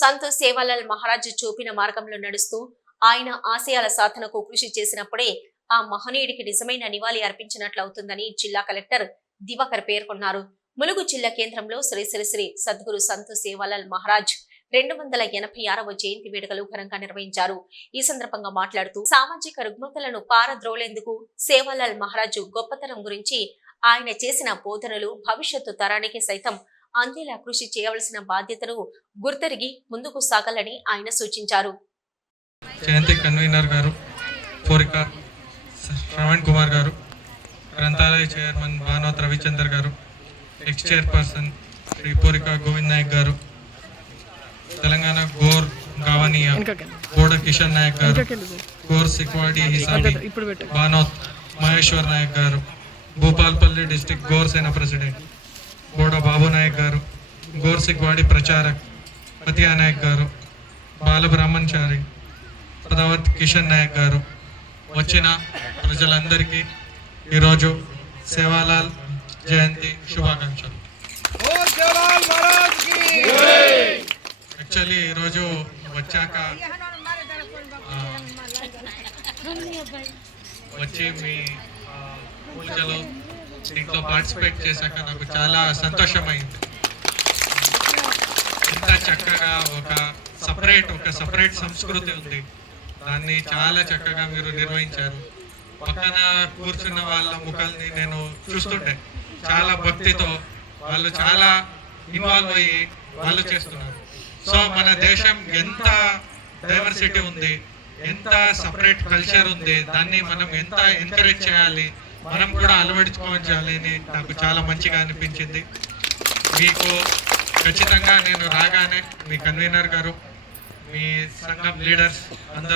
సంత్ సేవాలాల్ మహారాజ్ చూపిన మార్గంలో నడుస్తూ ఆయన ఆశయాల సాధనకు కృషి చేసినప్పుడే ఆ మహనీయుడికి నిజమైన నివాళి అర్పించినట్లవుతుందని జిల్లా కలెక్టర్ దివాకర్ పేర్కొన్నారు. ములుగు జిల్లా కేంద్రంలో శ్రీ శ్రీ శ్రీ సద్గురు సంత్ సేవాలాల్ మహారాజ్ 286వ జయంతి వేడుకలు ఘనంగా నిర్వహించారు. ఈ సందర్భంగా మాట్లాడుతూ సామాజిక రుగ్మతలను పారద్రోలేందుకు సేవాలాల్ మహారాజ్ గొప్పతనం గురించి, ఆయన చేసిన బోధనలు భవిష్యత్తు తరానికి సైతం అందేలా కృషి చేయవలసిన బాధ్యతను గుర్తెరిగి ముందుకు సాగాలని ఆయన సూచించారు. జయంతి కన్వీనర్ గారు పూరిక శ్రవణ్ కుమార్ గారు, గ్రంథాలయ చైర్మన్ భానోత్ రవిచందర్ గారు, ఎక్స్ చైర్పర్సన్ శ్రీ పూరిక గోవింద్ నాయక్ గారు, తెలంగాణ గోర్ గావనియా బోడ కిషన్ నాయక్ గారు, గోర్ సిక్వాడి హిసామి భానోత్ మహేశ్వర్ నాయక్ గారు, భూపాల్పల్లి డిస్ట్రిక్ట్ గోర్ సేన ప్రెసిడెంట్ బోడ బాబు నాయక్ గారు, గోర్ సిక్వాడి ప్రచారక్ పతియా నాయక్ గారు, బాలబ్రహ్మణ్చారి పదావత్ కిషన్ నాయక్ గారు, వచ్చిన ప్రజలందరికీ ఈరోజు సేవాలాల్ జయంతి శుభాకాంక్షలు. యాక్చువల్లీ ఈరోజు వచ్చాక వచ్చి మీ పూజలో దీంట్లో పార్టిసిపేట్ చేశాక నాకు చాలా సంతోషమైంది. ఇంత చక్కగా ఒక సపరేట్ సంస్కృతి ఉంది, దాన్ని చాలా చక్కగా మీరు నిర్వహించారు. పక్కన కూర్చున్న వాళ్ళ ముఖాల్ని నేను చూస్తుంటే చాలా భక్తితో వాళ్ళు చాలా ఇన్వాల్వ్ అయ్యి వాళ్ళు చేస్తున్నారు. సో మన దేశం ఎంత డైవర్సిటీ ఉంది, ఎంత సపరేట్ కల్చర్ ఉంది, దాన్ని మనం ఎంత ఎంకరేజ్ చేయాలి, మనం కూడా అలవడించుకోవాలి అని నాకు చాలా మంచిగా అనిపించింది. మీకు ఖచ్చితంగా నేను రాగానే మీ కన్వీనర్ గారు, మీ సంఘం లీడర్స్ అందరూ